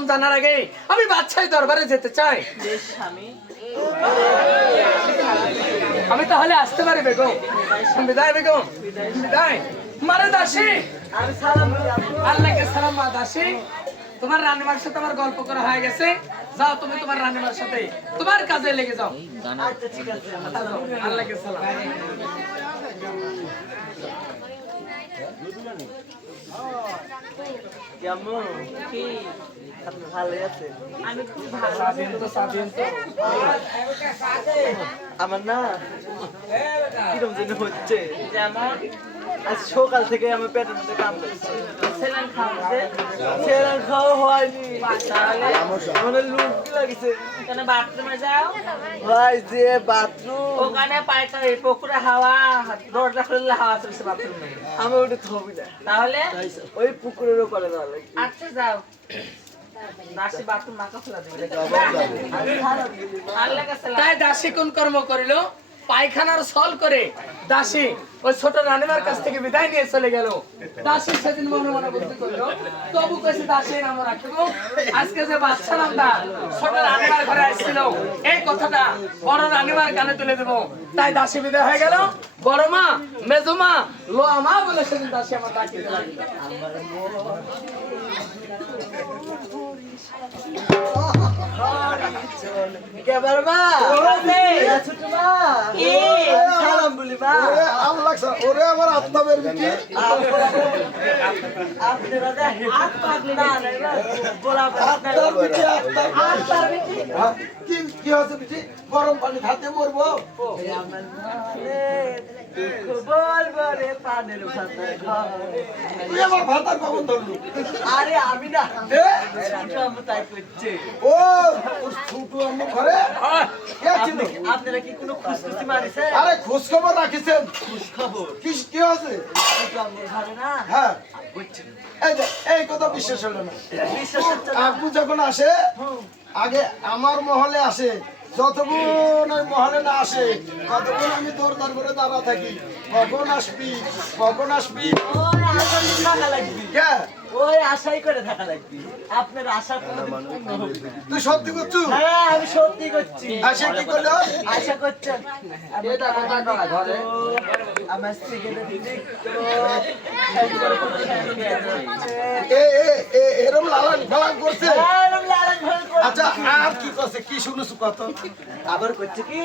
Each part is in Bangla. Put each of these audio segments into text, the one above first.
হুকুম জানার আগে আমি বাদশাহী দরবারে যেতে চাই। স্বামী আমি তাহলে আসতে পারি বেগম? বিদায় বেগম, বিদায়। মারে দাসী, আমি সালাম আল্লাহকে সালাম। মা দাসী, তোমার রান্নার সাথে আমার গল্প করা হয়ে গেছে। যাও তুমি তোমার রান্নার সাথে তোমার কাজে লেগে যাও। আচ্ছা ঠিক আছে আল্লাহকে সালাম। কেমন কি আপনি ভালো আছেন? আমি খুব ভালো আমার না কিরম যেন হচ্ছে, যেমন আজ সকাল থেকে আমার পেটের মধ্যে কামড়াচ্ছে। সেলাইন খাওয়া হয়নি, তাহলে আমার লুক লাগছে। ওখানে বাথরুমে যাও ভাই, যে বাথরুম ওখানে পায়টা পুকুরে হাওয়া, দরজা খুললে হাওয়া চলছে বাথরুমে। আমি ওটা থবি না, তাহলে ওই পুকুরের ওপরে যাওয়া লাগবে। আচ্ছা যাও, দাসী বাথরুম মাকা খোলা দেবে। তাই দাসী কোন কর্ম করিল? পায়খানার ছল করে দাসী ওই ছোট রানীমার কাছ থেকে বিদায় নিয়ে চলে গেল। দাসী সেদিন মনে মনে বুদ্ধি করলো, তবু কেছে দাসী নাম রাখবো। আজকে যে বাচ্চা নামটা ছোট রানীমার ঘরে আসছিল, এই কথাটা বড় রানীমার কানে তুলে দেবো। তাই দাসী বিদায় হয়ে গেল। বড় মা, মেজো মা, লোয়া মা বলে সেদিন দাসী আমার ডাকিতে লাগলো। গরম পানি খাতে মরবো। আমার ভাতার কখন ধরলো? আরে আমি না তাই করছে। ও ছোট আমার ঘরে কে ছিল? আপনারা কি কোনো খুশখুশি মারিছে? আরে খোঁজ খবর রাখিছেন? খুশ খবর কি আছে? ঘরে না হ্যাঁ, বুঝছেন, এই কথা বিশ্বাস হলো না। বিশ্বাস হচ্ছে না। আপু যখন আসে আগে আমার মহলে আসে, যতক্ষণ ওই মহলে না আসে ততক্ষণ আমি দৌড় করে দাঁড়া থাকি। কখন আসবি, কখন আসবি? ওই আশাই থাকা লাগবে, কে? ওই আশাই করে থাকা লাগবে। আপনার আশা কোনোদিন পূর্ণ হবে না। তুই সত্যি করছু? হ্যাঁ আমি সত্যি করছি। আসে কি করলো? আশা করছেন এটা কথা করা ঘরে। আমার স্ত্রীকে দেখতে এরম লালান ফালান করছে। আচ্ছা আর কি করছে, কি শুনেছো কত? আবার করছে কি,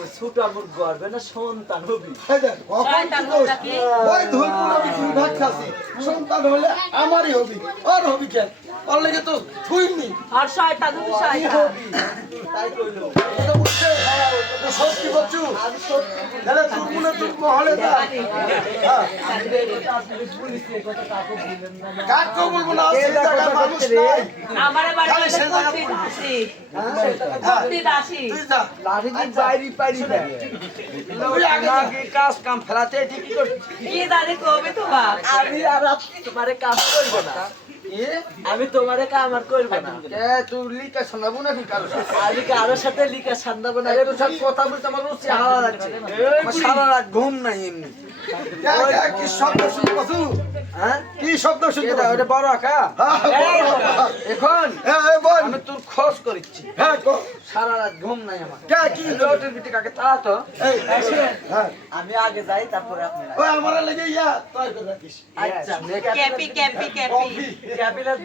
ওই ছোট আমার গর্বে না সন্তান হবি। এই দেখ, কখন কি করছে? ওই ধুলপুর আমি দুই ভাগ খাচ্ছি, সন্তান হলে আমারই হবি। আর হবি কেন? ওর লেগে তো ছুইনি। আর শয়তান হবি, কি শয়তান। হবি? তাই কইলো। এটা বুঝছে? তো সত্যি করছু? আমি সত্যি তাহলে তোর মনে তোর মহলে যা। হ্যাঁ। আপনি পুলিশ এই কথা কাউকে বলবেন না। কাককে বলবো না, সেই জায়গায় মানুষ নাই। আমারে বাড়ি খালি সে জায়গায় দাসী, হ্যাঁ। দাসী। তুই যা। তুই আগে যা। কাজ কাম ফেলাতে ঠিকই করছিস। কি জানি কবে তোমার, আমি আর আপনি তোমারে কাজ করবো না। আমি তোমারে কাম আর করবো না। তুই লিখে শোনাবো নাকি কারো সাথে? আমি কারোর সাথে লিখে সান্দাবো না। তোর সাথে কথা বলতে আমার রুচি হারা লাগছে। আমার সারা রাত ঘুম নাই এমনি। কি শব্দ শুনতে পাচ্ছু? হ্যাঁ, কি শব্দ শুনতে এটা পাচ্ছু? ওটা বড় আঁকা। এখন বল। আমি তোর খোঁজ করিচ্ছি। হ্যাঁ কো। সারা রাত ঘুম নাই আমার। কে কি লোটের ভিতরে কাকে তাড়া তো। এই হ্যাঁ আমি আগে যাই, তারপরে আপনি ওই আমার লাগি ইয়া তুই করে রাখিস। আচ্ছা ক্যাপি ক্যাপি কফি ক্যাপিলার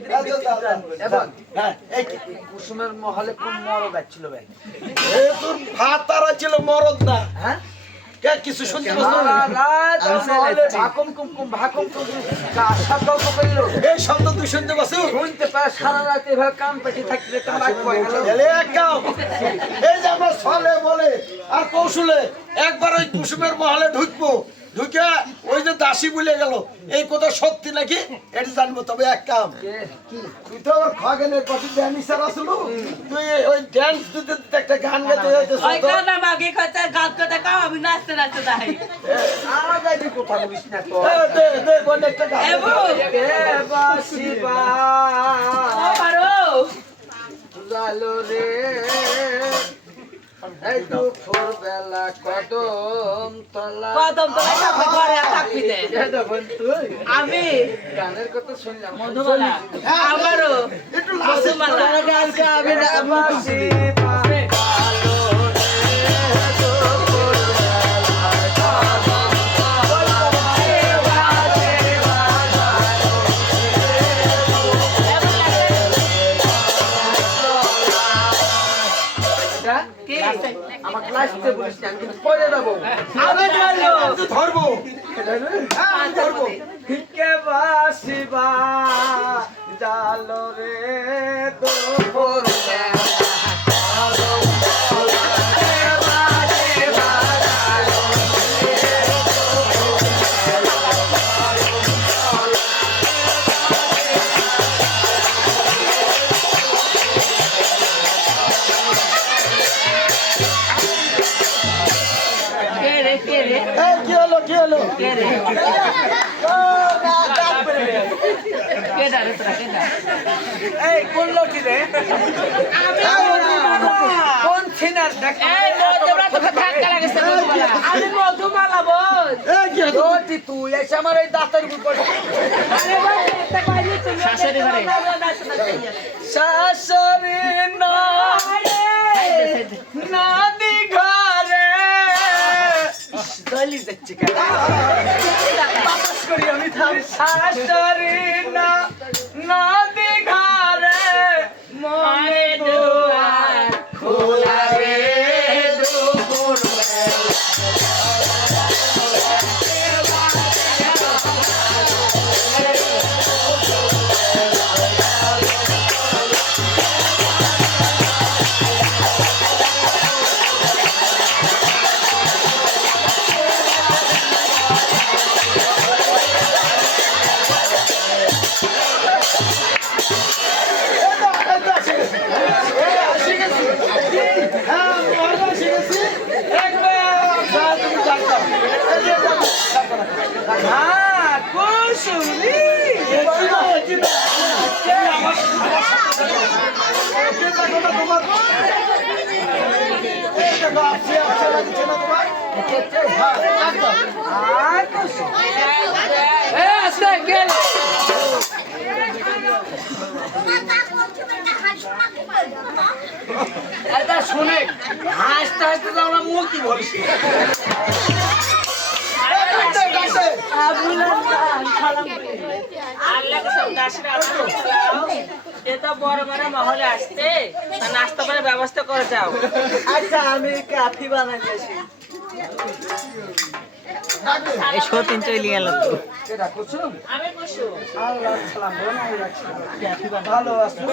এখন হ্যাঁ এই কুসুমের মহলে কোন মরদ ছিল ভাই? এ তোর ভাত তারা ছিল মরদ না। হ্যাঁ, কে কিছু শুনতে পাচ্ছু? সারা রাত মহলে ভাকুম কুমকুম কার গল্প করলো। এই শব্দ তুই শুনতে পাচ্ছু? শুনতে পায় সারা রাত এভাবে কাম পেটে থাকলে তোমার লাগ পড়ে গেল। এলে এক কাম। এই যে আমরা ছলে বলে আর কৌশলে একবার ওই কুসুমের মহলে ঢুকবো, ঢুকে ওই যে দাসী বলে গেল এই কথা সত্যি নাকি এটা জানবো। তবে এক কাম, তুই তো আমার খগেনের কত ড্যান্সার আসলো, তুই ওই ড্যান্স দিতে দিতে একটা গান গাইতে গাইতে ওই কথা মাগে কথা গাত কথা কাও, আমি নাচতে নাচতে যাই। আমার গাইতে কথা বলিস না তো। দে দে বল একটা গান। এবো কে বাসিবা ও পারো জালো রে, এই দুপুর বেলা কদম তলা। কদম তো থাকবে ঘরে আর থাকবি না। এটা বল তুই। আমি গানের কথা শুনলাম। মধুবালা আমারও একটু লাসে কালকে আমি বাসি আমার ক্লাসে বলিস না, আমি কিন্তু পরে যাবো। আমি বললো ধরবো হ্যাঁ, ধরবো। কে বাসিবা জালো রে দুপুর এই, কি হলো কি হলো এই কোন লোটি রে কোন ছিনার দেখ আমি মধুমালা বল এই, কি হলো? লোটি তুই এসে আমার এই দাঁতের উপর শাশুড়ি নাদি ঘরে জলি যাচ্ছে কেন বাতাস করি আমি থাম শাশুড়ি নাদি ঘরে মনে দুয়ার খোলা রে দুপুর হ্যাঁ, মহারাজ এসে গেছি। একবার আপনারা তুমি জানতাম। এই যে দেখো, হ্যাঁ কুসুমি এবার না, কি না? আমার সাথে থাকো। এই দেখো না তোমার। এই দেখো, আছে, লাগছে না তোমার? হ্যাঁ, একদম। আর কুসুমি এই, আস্তে, কে? এটা শুনে হাসতে হাসতে তো আমরা মুক্তি বলছি। কাটে, কাটে। এটা বড় বড় মহলে আসতে নাস্তা করে ব্যবস্থা করে যাও। আচ্ছা আমি কাফি বানাইতেছি কাটে। এই সতীন চলে গেল তো। এটা কুসুম? আমি কুসুম। আল্লাহ সালাম, বোনাই রাখছি। ভালো আছো?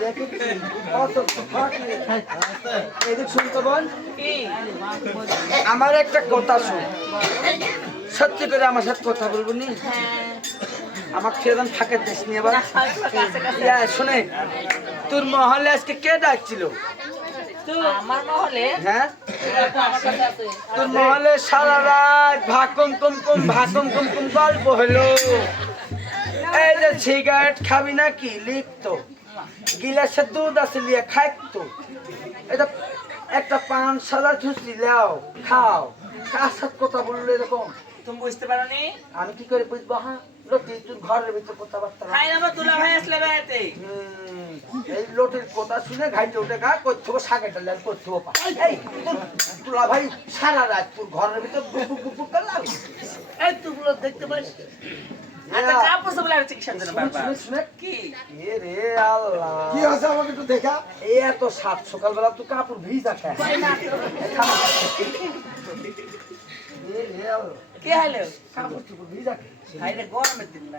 দেখো কি, কত ফাঁকি। এদিক শুনতে বল। কি? আমার একটা কথা শুন, সত্যি করে আমার সাথে কথা বলবো নি? আমাকে সেদিন ফাঁকের দেশ নিয়ে আবার ইয়া, শুনে তোর মহলে আজকে কে ডাকছিল? আমার মহলে হ্যাঁ, আমার সাথে আছে। তোর মহলে সারা রাত ভাকুম কুম কুম ভাকুম কুম কুম গল্প হলো। এই যে সিগারেট খাবি নাকি লিখতো, গিলাসে দুধ আছে লিয়ে খাইতো, এটা একটা পান সাদা ঝুসি লাও খাও, কার সাথে কথা বললো এরকম? তুমি বুঝতে পারো নি? আমি কি করে বুঝবো? হ্যাঁ, লোটি তোর ঘরের ভিতর কথাবার্তা না। খাই আমার দুলা ভাই আসলে বেড়াতে। এই লোটের কথা শুনে ঘাইতে উঠে গা করতে হবে, সাগেটা লাল করতে হবে। এই তোরা ভাই সারা রাত তোর ঘরের ভিতর গুপুক গুপুক করলাম। এই তুগুলো দেখতে পাস? আচ্ছা কাপড় সব লাগে চিকিৎসার জন্য বারবার। শুনে শুনে কি? এ রে আল্লাহ, কি হয়েছে আমাকে একটু দেখা? এই এত সাত সকালবেলা তুই কাপড় ভিজা খায়। এ রে আল্লাহ, কি হলো? কাপড় চোপড় ভিজা খায়। ভাই রে গরমের দিন না।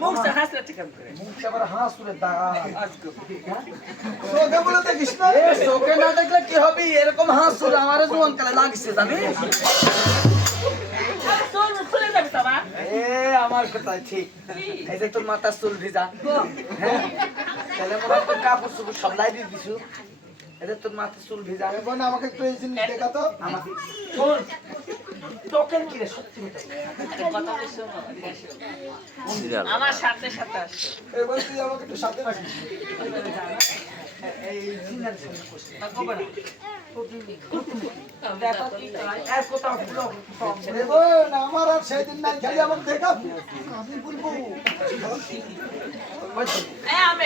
মুখটা হাসলে ঠিক করে। মুখটা আবার হাসুরে দাগ। আজকে। চোখে বলে দেখিস না? এ চোখে না দেখলে কি হবে? এরকম হাসুর আমারে জোয়ান কালে লাগছে জানিস? চুল খুলে যাবে তো আমার। এ আমার কথা ঠিক। এই যে তোর মাথার চুল ভিজা, হ্যাঁ, তাহলে মনে হয় তোর কাপড় চোপড় সব লাই দিয়ে দিছু। এটা তোর মাথার চুল ভিজা। এবার না, আমাকে একটু এই জিনিস দেখা তো। আমার শোন, তোকের কি রে সত্যি কথা? একটা কথা বলি শোনো, এদিকে আসো। আমার সাথে সাথে আসো। এবার তুই আমাকে একটু সাথে রাখিস। এই সিনার সামনে বসে তা কবে না? দেখো কি কয়। এক কথা বলো সব আমার আর সেদিন নাই খালি আমার দেখা আমি বলবো এই আমি